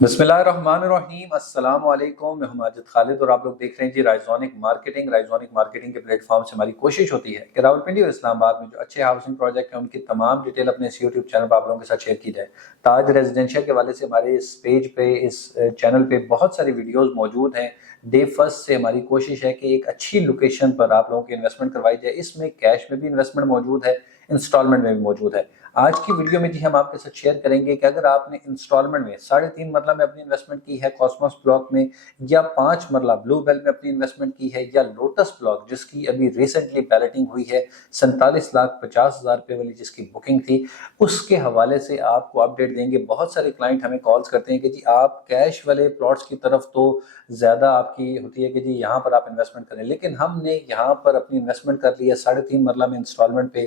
बिस्मिल्लाहिर्रहमानिर्रहीम। अस्सलाम वालेकुम। मैं हूं माजिद खालिद और आप लोग देख रहे हैं जी राइजोनिक मार्केटिंग। राइजोनिक मार्केटिंग के प्लेटफॉर्म से हमारी कोशिश होती है कि रावलपिंडी और इस्लामाबाद में जो अच्छे हाउसिंग प्रोजेक्ट हैं उनकी तमाम डिटेल अपने इस यूट्यूब चैनल पर आप लोगों के साथ शेयर की जाए। ताज रेजिडेंशियल के हवाले से हमारे इस पेज पे, इस चैनल पे बहुत सारी वीडियोज़ मौजूद हैं। डे फर्स्ट से हमारी कोशिश है कि एक अच्छी लोकेशन पर आप लोगों की इन्वेस्टमेंट करवाई जाए। इसमें कैश में भी इन्वेस्टमेंट मौजूद है, इंस्टॉलमेंट में भी मौजूद है। आज की वीडियो में जी हम आपके साथ शेयर करेंगे कि अगर आपने इंस्टॉलमेंट में 3.5 मरला में अपनी इन्वेस्टमेंट की है कॉस्मोस ब्लॉक में, या 5 मरला ब्लू बेल में अपनी इन्वेस्टमेंट की है, या लोटस ब्लॉक जिसकी अभी रिसेंटली बैलेटिंग हुई है 47,50,000 रुपये वाली जिसकी बुकिंग थी, उसके हवाले से आपको अपडेट देंगे। बहुत सारे क्लाइंट हमें कॉल्स करते हैं कि जी आप कैश वाले प्लॉट्स की तरफ तो ज़्यादा आपकी होती है कि जी यहाँ पर आप इन्वेस्टमेंट करें, लेकिन हमने यहाँ पर अपनी इन्वेस्टमेंट कर ली है 3.5 मरला में इंस्टॉलमेंट पे,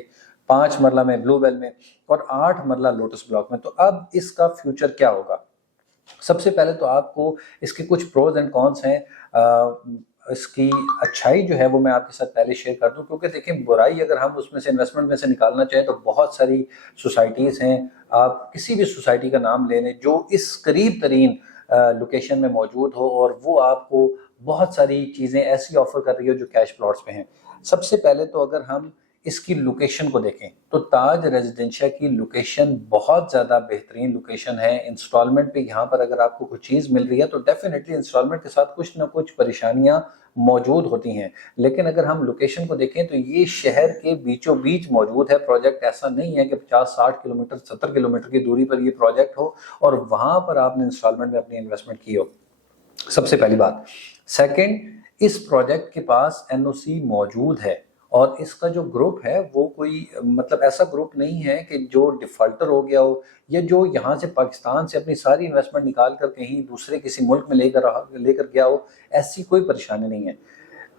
5 मरला में ब्लू बेल में और 8 मरला लोटस ब्लॉक में। तो अब इसका फ्यूचर क्या होगा? सबसे पहले तो आपको इसके कुछ प्रोज एंड कॉन्स हैं। इसकी अच्छाई जो है वो मैं आपके साथ पहले शेयर कर दूं, क्योंकि देखें बुराई अगर हम उसमें से इन्वेस्टमेंट में से निकालना चाहें तो बहुत सारी सोसाइटीज़ हैं। आप किसी भी सोसाइटी का नाम ले लें जो इस करीब तरीन लोकेशन में मौजूद हो और वो आपको बहुत सारी चीज़ें ऐसी ऑफर कर रही हो जो कैश प्लॉट्स पे हैं। सबसे पहले तो अगर हम इसकी लोकेशन को देखें तो ताज रेजिडेंशिया की लोकेशन बहुत ज़्यादा बेहतरीन लोकेशन है। इंस्टॉलमेंट पे यहाँ पर अगर आपको कुछ चीज़ मिल रही है तो डेफिनेटली इंस्टॉलमेंट के साथ कुछ ना कुछ परेशानियाँ मौजूद होती हैं, लेकिन अगर हम लोकेशन को देखें तो ये शहर के बीचों बीच मौजूद है। प्रोजेक्ट ऐसा नहीं है कि 50-60 किलोमीटर 70 किलोमीटर की दूरी पर ये प्रोजेक्ट हो और वहाँ पर आपने इंस्टॉलमेंट में अपनी इन्वेस्टमेंट की हो। सबसे पहली बात। सेकंड, इस प्रोजेक्ट के पास एनओसी मौजूद है और इसका जो ग्रुप है वो कोई मतलब ऐसा ग्रुप नहीं है कि जो डिफॉल्टर हो गया हो या जो यहाँ से पाकिस्तान से अपनी सारी इन्वेस्टमेंट निकाल कर कहीं दूसरे किसी मुल्क में लेकर गया हो। ऐसी कोई परेशानी नहीं है।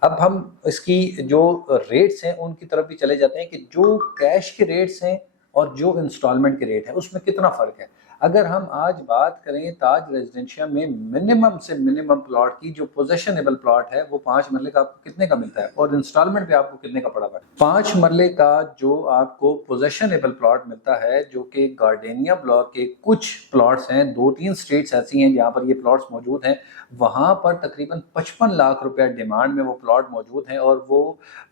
अब हम इसकी जो रेट्स हैं उनकी तरफ भी चले जाते हैं कि जो कैश के रेट्स हैं और जो इंस्टॉलमेंट के रेट है उसमें कितना फ़र्क है। अगर हम आज बात करें ताज रेजिडेंशिया में मिनिमम से मिनिमम प्लॉट की जो पोजेशनेबल प्लॉट है वो 5 मरले का आपको कितने का मिलता है और इंस्टॉलमेंट पे आपको कितने का पड़ा हुआ है। 5 मरले का जो आपको पोजेशनेबल प्लॉट मिलता है जो कि गार्डेनिया ब्लॉक के कुछ प्लॉट्स हैं, 2-3 स्ट्रीट्स ऐसी हैं जहाँ पर ये प्लॉट्स मौजूद हैं, वहाँ पर तकरीबन 55 लाख रुपया डिमांड में वो प्लॉट मौजूद हैं और वो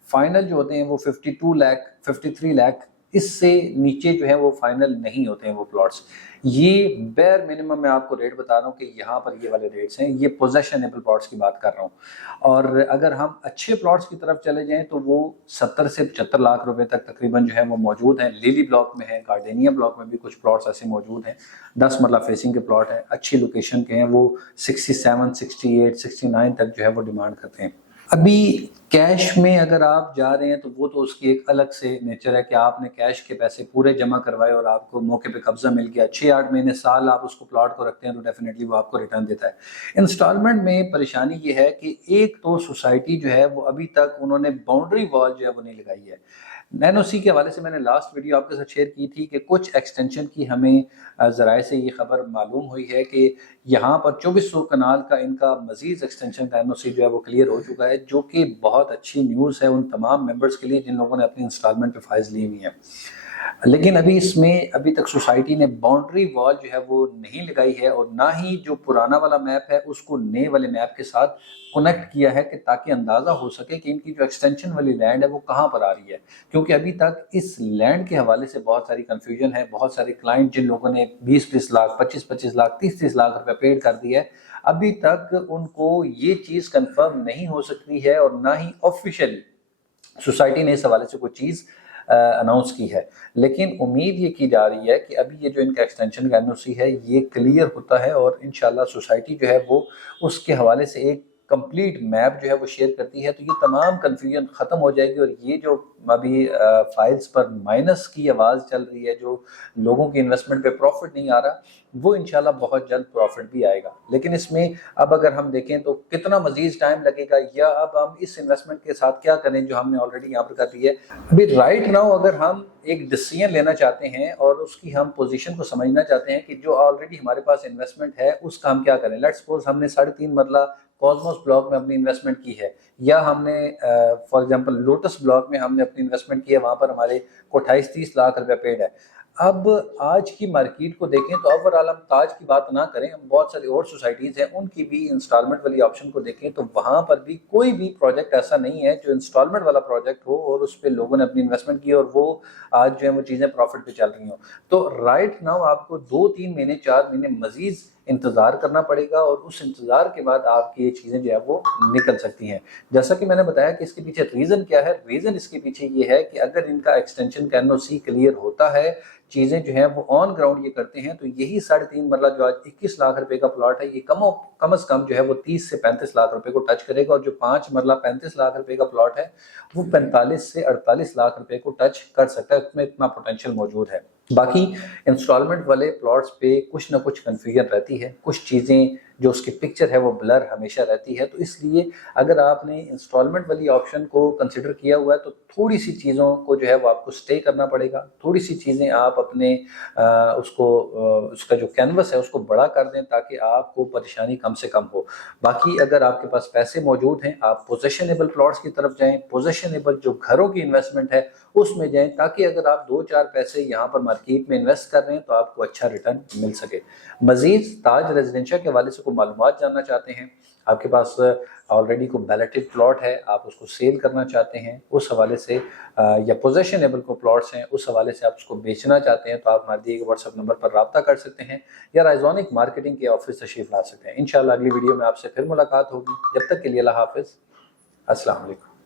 फाइनल जो होते हैं वो 52 लाख 53 लाख, इससे नीचे जो है वो फाइनल नहीं होते हैं वो प्लॉट्स। ये बेयर मिनिमम मैं आपको रेट बता रहा हूँ कि यहाँ पर ये वाले रेट्स हैं। ये पोजेशनेबल प्लॉट्स की बात कर रहा हूँ। और अगर हम अच्छे प्लॉट्स की तरफ चले जाएं तो वो 70 से 75 लाख रुपए तक तकरीबन जो है वो मौजूद हैं। लिली ब्लॉक में है, गार्डेनिया ब्लॉक में भी कुछ प्लॉट्स ऐसे मौजूद हैं। 10 मरला फेसिंग के प्लॉट हैं, अच्छी लोकेशन के हैं, वो 67, 68, 69 तक जो है वो डिमांड करते हैं। अभी कैश में अगर आप जा रहे हैं तो वो तो उसकी एक अलग से नेचर है कि आपने कैश के पैसे पूरे जमा करवाए और आपको मौके पे कब्जा मिल गया, 6-8 महीने साल आप उसको प्लॉट को रखते हैं तो डेफिनेटली वो आपको रिटर्न देता है। इंस्टॉलमेंट में परेशानी ये है कि एक तो सोसाइटी जो है वो अभी तक उन्होंने बाउंड्री वॉल जो है वो नहीं लगाई है। एनओसी के हवाले से मैंने लास्ट वीडियो आपके साथ शेयर की थी कि कुछ एक्सटेंशन की हमें ज़राए से ये खबर मालूम हुई है कि यहाँ पर 2400 कनाल का इनका मजीद एक्सटेंशन का एनओसी जो है वो क्लियर हो चुका है, जो कि बहुत अच्छी न्यूज़ है उन तमाम मेंबर्स के लिए जिन लोगों ने अपनी इंस्टॉलमेंट पे फाइज ली हुई है। लेकिन अभी इसमें अभी तक सोसाइटी ने बाउंड्री वॉल जो है वो नहीं लगाई है और ना ही जो पुराना वाला मैप है उसको नए वाले मैप के साथ कनेक्ट किया है कि ताकि अंदाज़ा हो सके कि इनकी जो एक्सटेंशन वाली लैंड है वो कहाँ पर आ रही है। क्योंकि अभी तक इस लैंड के हवाले से बहुत सारी कन्फ्यूजन है। बहुत सारे क्लाइंट जिन लोगों ने 20-20 लाख, 25-25 लाख, 30-30 लाख रुपये पेड कर दिया है, अभी तक उनको ये चीज़ कन्फर्म नहीं हो सकती है और ना ही ऑफिशियली सोसाइटी ने इस हवाले से कोई चीज़ अनाउंस की है। लेकिन उम्मीद ये की जा रही है कि अभी ये जो इनका एक्सटेंशन का एनओसी है ये क्लियर होता है और इंशाल्लाह सोसाइटी जो है वो उसके हवाले से एक कंप्लीट मैप जो है वो शेयर करती है तो ये तमाम कन्फ्यूजन ख़त्म हो जाएगी। और ये जो अभी फाइल्स पर माइनस की आवाज़ चल रही है, जो लोगों की इन्वेस्टमेंट पे प्रॉफिट नहीं आ रहा, वो इंशाल्लाह बहुत जल्द प्रॉफिट भी आएगा। लेकिन इसमें अब अगर हम देखें तो कितना मजीद टाइम लगेगा या अब हम इस इन्वेस्टमेंट के साथ क्या करें जो हमने ऑलरेडी यहाँ पर कर दी है। अभी राइट नाउ अगर हम एक डिसीजन लेना चाहते हैं और उसकी हम पोजीशन को समझना चाहते हैं कि जो ऑलरेडी हमारे पास इन्वेस्टमेंट है उसका हम क्या करें। लेट्स सपोज हमने 3.5 मरला कॉस्मोस ब्लॉक में अपनी इन्वेस्टमेंट की है, या हमने फॉर एग्जांपल लोटस ब्लॉक में हमने अपनी इन्वेस्टमेंट की है, वहाँ पर हमारे को 28-30 लाख रुपया पेड है। اب آج کی مارکیٹ کو دیکھیں تو اوورآل ہم تاج کی بات نہ کریں، ہم بہت ساری اور سوسائٹیز ہیں ان کی بھی انسٹالمنٹ والی آپشن کو دیکھیں تو وہاں پر بھی کوئی بھی پروجیکٹ ایسا نہیں ہے جو انسٹالمنٹ والا پروجیکٹ ہو اور اس پہ لوگوں نے اپنی انویسٹمنٹ کی اور وہ آج جو ہے وہ چیزیں پروفٹ پہ چل رہی ہوں. تو رائٹ ناؤ آپ کو 2-3 مہینے 4 مہینے مزید انتظار کرنا پڑے گا، اور اس انتظار کے بعد آپ کی یہ چیزیں جو ہے وہ نکل سکتی ہیں. جیسا کہ میں نے بتایا کہ اس کے پیچھے ریزن کیا ہے، ریزن اس کے پیچھے یہ ہے کہ اگر ان کا ایکسٹینشن کا NOC کلیئر ہوتا ہے، چیزیں جو ہیں وہ آن گراؤنڈ یہ کرتے ہیں، تو یہی 3.5 مرلہ جو آج 21 لاکھ روپے کا پلاٹ ہے، یہ کم از کم جو ہے وہ 30 سے 35 لاکھ روپے کو ٹچ کرے گا، اور جو 5 مرلہ 35 لاکھ روپے کا پلاٹ ہے وہ 45 سے 48 لاکھ روپے کو ٹچ کر سکتا ہے. اس میں اتنا پوٹینشیل موجود ہے. باقی انسٹالمنٹ والے پلاٹس پہ کچھ نہ کچھ کنفیوژن رہتی ہے، کچھ چیزیں جو اس کی پکچر ہے وہ بلر ہمیشہ رہتی ہے. تو اس لیے اگر آپ نے انسٹالمنٹ والی آپشن کو کنسیڈر کیا ہوا ہے تو تھوڑی سی چیزوں کو جو ہے وہ آپ کو سٹے کرنا پڑے گا، تھوڑی سی چیزیں آپ اپنے اس کا جو کینوس ہے اس کو بڑا کر دیں تاکہ آپ کو پریشانی کم سے کم ہو. باقی اگر آپ کے پاس پیسے موجود ہیں، آپ پوزیشنیبل پلاٹس کی طرف جائیں، پوزیشنیبل جو گھروں کی انویسٹمنٹ ہے اس میں جائیں، تاکہ اگر آپ 2-4 پیسے یہاں پر مارکیٹ میں انویسٹ کر رہے ہیں تو آپ کو اچھا ریٹرن مل سکے. مزید تاج ریزیڈنشل کے حوالے سے کوئی معلومات جاننا چاہتے ہیں، آپ کے پاس آلریڈی کوئی بیلٹڈ پلاٹ ہے، آپ اس کو سیل کرنا چاہتے ہیں اس حوالے سے، یا پوزیشنیبل کو پلاٹس ہیں اس حوالے سے آپ اس کو بیچنا چاہتے ہیں، تو آپ ہمارے دیے گئے واٹس ایپ نمبر پر رابطہ کر سکتے ہیں یا رائزونک مارکیٹنگ کے آفس تشریف لا سکتے ہیں. انشاءاللہ اگلی ویڈیو میں آپ سے پھر ملاقات ہوگی. جب تک کے لیے اللہ حافظ، السلام علیکم.